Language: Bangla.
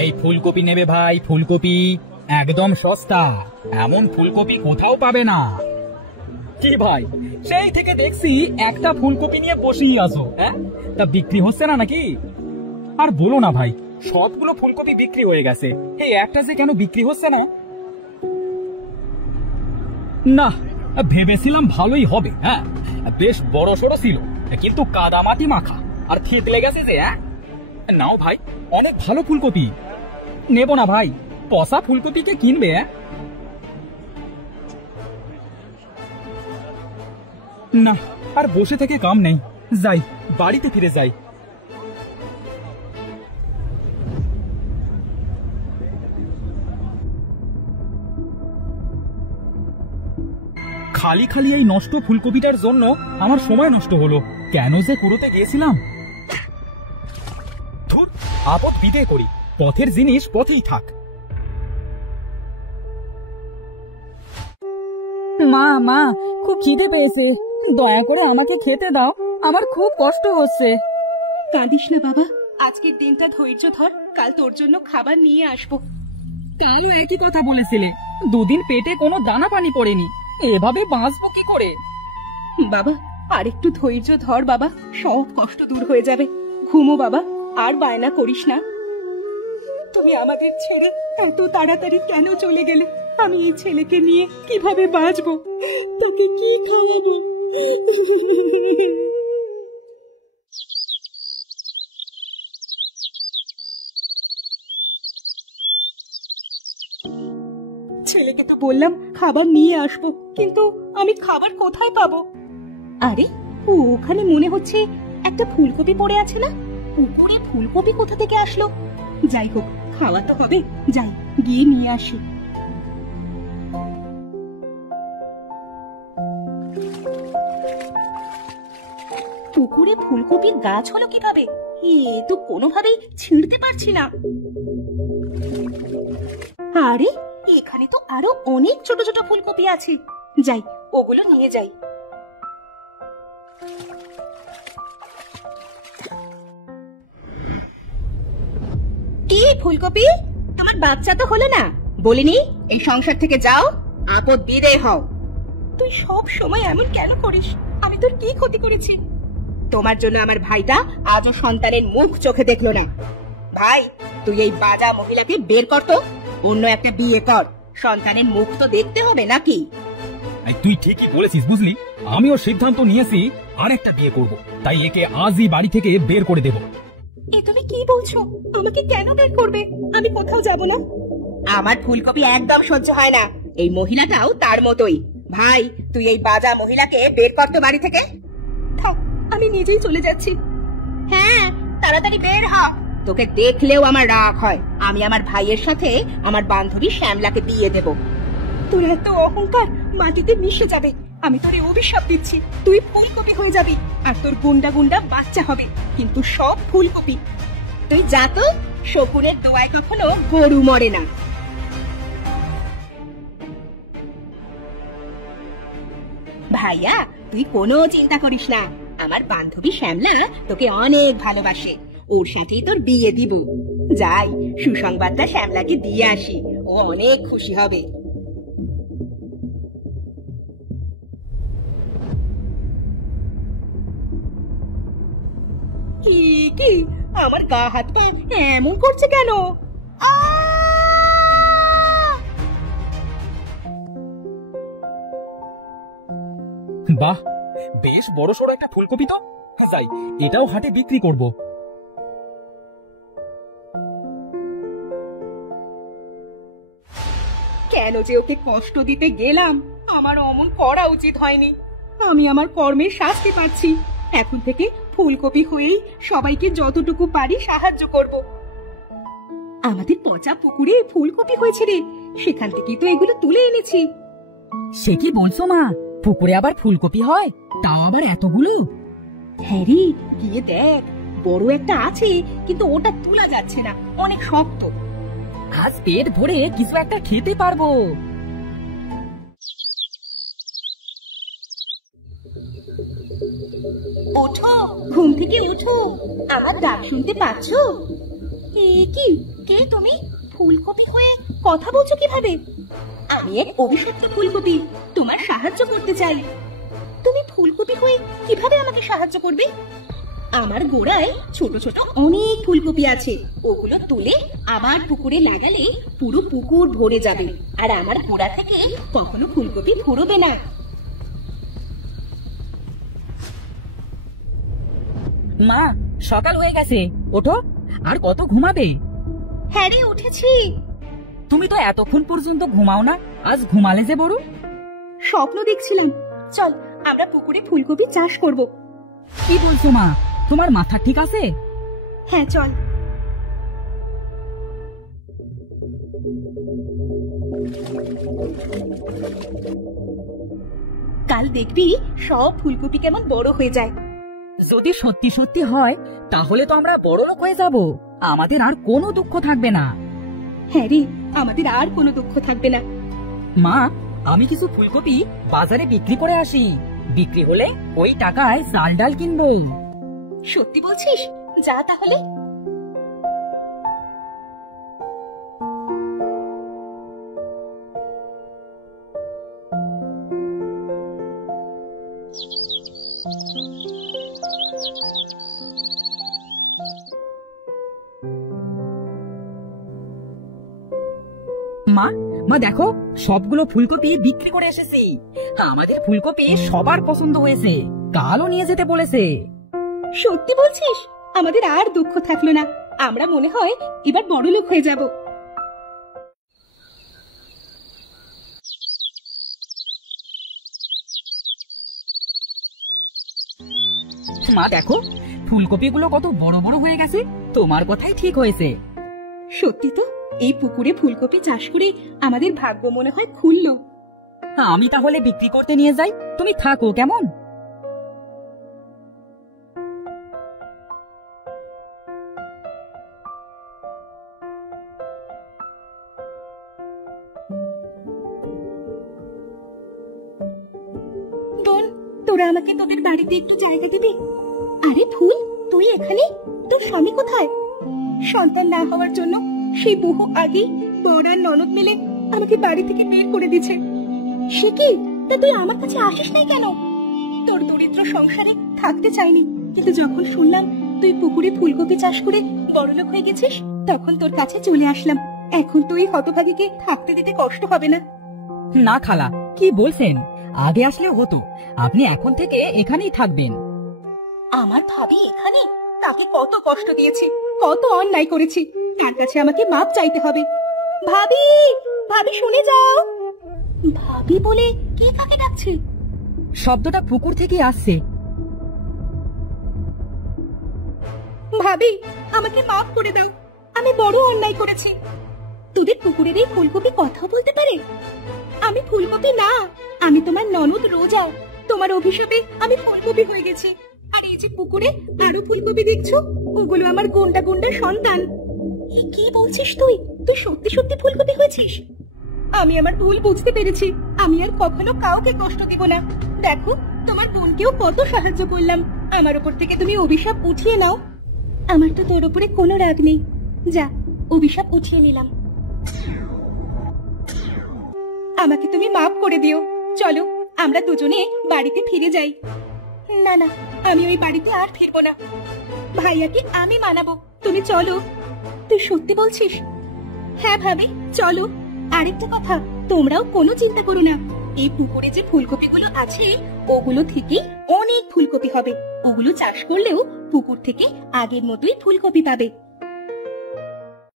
এই ফুলকপি নেবে ভাই, ফুলকপি একদম সস্তা, এমন ফুলকপি কোথাও পাবে না। কি ভাই, সেই থেকে দেখছি একটা ফুলকপি নিয়ে বসেই আছো, হ্যাঁ? তা বিক্রি হচ্ছে না নাকি? আর বলো না ভাই, সবগুলো ফুলকপি বিক্রি হয়ে গেছে, এই একটা যে কেন বিক্রি হচ্ছে না। না, ভেবেছিলাম ভালোই হবে, হ্যাঁ বেশ বড় সড়ো ছিল, কিন্তু কাদামাটি মাখা আর থেতলে গেছে যে। হ্যাঁ নাও ভাই, অনেক ভালো ফুলকপি। নেব না ভাই, পচা ফুলকপিকে কিনবে? না, আর বসে থেকে কাম নেই, যাই বাড়িতে ফিরে যাই। খালি খালি এই নষ্ট ফুলকপিটার জন্য আমার সময় নষ্ট হলো, কেন যে কুড়োতে গিয়েছিলাম। ধুর, আপদ বিদে করি, পথের জিনিস পথেই থাক। মা মা, খুব খিদে পেয়েছে, দয়া করে আমাকে খেতে দাও, আমার খুব কষ্ট হচ্ছে। কাঁদিস না বাবা, আজকের দিনটা ধৈর্য ধর, কাল তোর জন্য খাবার নিয়ে আসবো। কালও একই কথা বলেছিলে, দুদিন পেটে কোনো দানা পানি পড়েনি, এভাবে বাঁচবো কি করে? বাবা আর একটু ধৈর্য ধর বাবা, সব কষ্ট দূর হয়ে যাবে। ঘুমো বাবা, আর বায়না করিস না। তুমি আমাদের ছেড়ে এত তাড়াতাড়ি কেন চলে গেলে? আমি এই ছেলেকে নিয়ে কিভাবে বাঁচবো? তোকে কি খাওয়াবো? ছেলেকে তো বললাম খাবার নিয়ে আসবো, কিন্তু আমি খাবার কোথায় পাবো? আরে ওখানে মনে হচ্ছে একটা ফুলকপি পড়ে আছে না? উপরে ফুলকপি কোথা থেকে আসলো? যাই হোক, খাওয়া তো হবে, যাই গিয়ে নিয়ে আসি। পুকুরে ফুলকপির গাছ হলো কিভাবে? এ তো কোনোভাবেই ছিঁড়তে পারছি না। আরে এখানে তো আরো অনেক ছোট ছোট ফুলকপি আছে, যাই ওগুলো নিয়ে যাই। কি ফুলকপি, তোমার বাচ্চা তো হলো না? বলিনি এই সংসার থেকে যাও, আপদ বিদেয় হও। তুই সব সময় এমন কেন করিস? আমি তোর কি ক্ষতি করেছি? তোমার জন্য আমার ভাইটা আজও সন্তানের মুখ চোখে দেখলো না। ভাই, তুই এই বাজা মহিলাকে বের কর তো, অন্য একটা বিয়ে কর, সন্তানের মুখ তো দেখতে হবে নাকি? তুই ঠিকই বলেছিস বুঝলি, আমিও সিদ্ধান্ত নিয়েছি আর একটা বিয়ে করব, তাই একে আজই বাড়ি থেকে বের করে দেব। এ তুমি কি বলছো? আমাকে কেন বের করবে? আমি কোথাও যাব না। আমার ফুলকপি একদম সহ্য হয় না, এই মহিলাটাও তার মতোই। ভাই, তুই এই বাজা মহিলাকে বের কর তো বাড়ি থেকে। থাক, আমি নিজেই চলে যাচ্ছি। হ্যাঁ, তাড়াতাড়ি বের হ, তোকে দেখলেও আমার রাগ হয়। আমি আমার ভাইয়ের সাথে আমার বান্ধবী শ্যামলাকে বিয়ে দেব। তোর এত অহংকার মাটিতে মিশে যাবে। আমি তোরে অভিশাপ দিচ্ছি, তুই ফুলকপি হয়ে যাবি, আর তোর গুন্ডা গুন্ডা বাচ্চা হবে, কিন্তু সব ফুলকপি। তুই যা তো, শকুনের দোয়ায় কখনো গরু মরে না। ভাইয়া, তুই কোনো চিন্তা করিস না, আমার বান্ধবী শ্যামলা তোকে অনেক ভালোবাসে, ওর সাথেই তোর বিয়ে দিব। যাই সুসংবাদটা শ্যামলাকে দিয়ে আসি, ও অনেক খুশি হবে। কি আমার গা হাত পা এমন করছে কেন? বাহ, বেশ বড় সড়ো একটা ফুলকপি তো, যাই এটাও হাটে বিক্রি করব। কেন যে ওকে কষ্ট দিতে গেলাম? আমার অমন করা উচিত হয়নি। আমি আমার কর্মের শাস্তি পাচ্ছি। এখন থেকে ফুলকপি হয়েই সবাইকে যতটুকু পারি সাহায্য করব। আমাদের পচা পুকুরে ফুলকপি হয়েছে রে, সেখান থেকেই তো এগুলো তুলে এনেছি। সে কি বলছো মা, পুকুরে আবার ফুলকপি হয়, তাও আবার এতগুলো? হ্যাঁ রে, গিয়ে দেখ, বড় একটা আছে, কিন্তু ওটা তোলা যাচ্ছে না, অনেক শক্ত। আজ পেট ভরে কিছু একটা খেতে পারবো। ওঠো, ঘুম থেকে ওঠো, আমার ডাক শুনতে পাচ্ছো? কি কে তুমি? ফুলকপি হয়ে কথা বলছো কিভাবে? আমি এক অভিশপ্ত ফুলকপি, তোমার সাহায্য করতে চাই। তুমি ফুলকপি হয়ে কিভাবে আমাকে সাহায্য করবে? আমার গোড়ায় ছোট ছোট অনেক ফুলকপি আছে, ওগুলো তুলে আমার পুকুরে লাগালে পুরো পুকুর ভরে যাবে, আর আমার গোড়া থেকে কখনো ফুলকপি ফুরোবে না। মা, সকাল হয়ে গেছে, ওঠো। আর কত ঘুমাবে? হ্যাঁ রে, উঠেছি। তুমি তো এতক্ষণ পর্যন্ত ঘুমাও না, আজ ঘুমালে যে বড়? স্বপ্ন দেখছিলাম। চল আমরা পুকুরে ফুলকপি চাষ করব। কি বলছো মা, তোমার মাথা ঠিক আছে? হ্যাঁ চল। কাল দেখবি সব ফুলকপি কেমন বড় হয়ে যায়। যদি সত্যি সত্যি হয় তাহলে তো আমরা বড় লোক হয়ে যাব, আমাদের আর কোনো দুঃখ থাকবে না। হ্যাঁ রে, আমাদের আর কোনো দুঃখ থাকবে না। মা, আমি কিছু ফুলকপি বাজারে বিক্রি করে আসি, বিক্রি হলে ওই টাকায় চাল ডাল কিনবো। সত্যি বলছিস? যা তাহলে। মা, মা দেখো, সবগুলো ফুলকপি বিক্রি করে এসেছি। আমাদের ফুলকপি সবার পছন্দ হয়েছে, কালও নিয়ে যেতে বলেছে। সত্যি বলছিস? আমাদের আর দুঃখ থাকলো না, আমরা মনে হয় এবার বড় লোক হয়ে যাব। মা দেখো, ফুলকপিগুলো কত বড় বড় হয়ে গেছে, তোমার কথাই ঠিক হয়েছে। সত্যি তো, এই পুকুরে ফুলকপি চাষ করে আমাদের ভাগ্য মনে হয় খুললো। আমি তাহলে বিক্রি করতে নিয়ে যাই, তুমি থাকো কেমন? বোন, তোরা আমাকে তোদের বাড়িতে একটু জায়গা দিবি? আরে ফুল, তুই এখানে? তোর স্বামী কোথায়? সন্তান না হওয়ার জন্য সেই বহু আগেই বড় আর ননদ মিলে আমাকে বাড়ি থেকে বের করে দিয়েছে। সে কি? তা তুই আমার কাছে আসিস নাই কেন? তোর দরিদ্র সংসারে থাকতে চাইনি, কিন্তু যখন শুনলাম তুই পুকুরে ফুলকপি চাষ করে বড়লোক হয়ে গেছিস, তখন তোর কাছে চলে আসলাম। এখন তুই হতভাগীকে থাকতে দিতে কষ্ট হবে না? না খালা, কি বলছেন? আগে আসলে হতো, আপনি এখন থেকে এখানেই থাকবেন। আমার ভাবি এখানে? তাকে কত কষ্ট দিয়েছি, কত অন্যায় করেছি, তার কাছে আমাকে মাপ চাইতে হবে। ভাবি, ভাবি শুনে যাও। ভাবি বলে কে কাকে ডাকছে? শব্দটা পুকুর থেকে আসছে। ভাবি, আমাকে মাফ করে দাও, আমি বড় অন্যায় করেছি। তোদের পুকুরের এই ফুলকপি কথা বলতে পারে? আমি ফুলকপি না, আমি তোমার ননদ রোজা। তোমার অভিশাপে আমি ফুলকপি হয়ে গেছি, আর এই যে পুকুরে আরো ফুলকপি দেখছো, ওগুলো আমার গুন্ডা গুন্ডা সন্তান। কি বলছিস তুই? তুই সত্যি সত্যি ফুলকপি হয়েছিস? আমি আমার ভুল বুঝতে পেরেছি, আমি আর কখনো কাউকে কষ্ট দিব না। দেখো, তোমার বোনকেও কত সাহায্য করলাম, আমার উপর থেকে তুমি অভিশাপ উঠিয়ে নাও। আমার তো তোর উপরে কোনো রাগ নেই, যা, অভিশাপ উঠিয়ে নিলাম। আমাকে তুমি মাফ করে দিও। চলো আমরা দুজনে বাড়িতে ফিরে যাই। না না, আমি ওই বাড়িতে আর ফিরবো না। ভাইয়াকে আমি মানাবো, তুমি চলো। তুই সত্যি বলছিস? হ্যাঁ ভাবি, চলো। আরেকটা কথা, তোমরাও কোনো চিন্তা করো না, এই পুকুরে যে ফুলকপিগুলো আছে ওগুলো থেকে অনেক ফুলকপি হবে। ওগুলো চাষ করলেও পুকুর থেকে আগের মতোই ফুলকপি পাবে।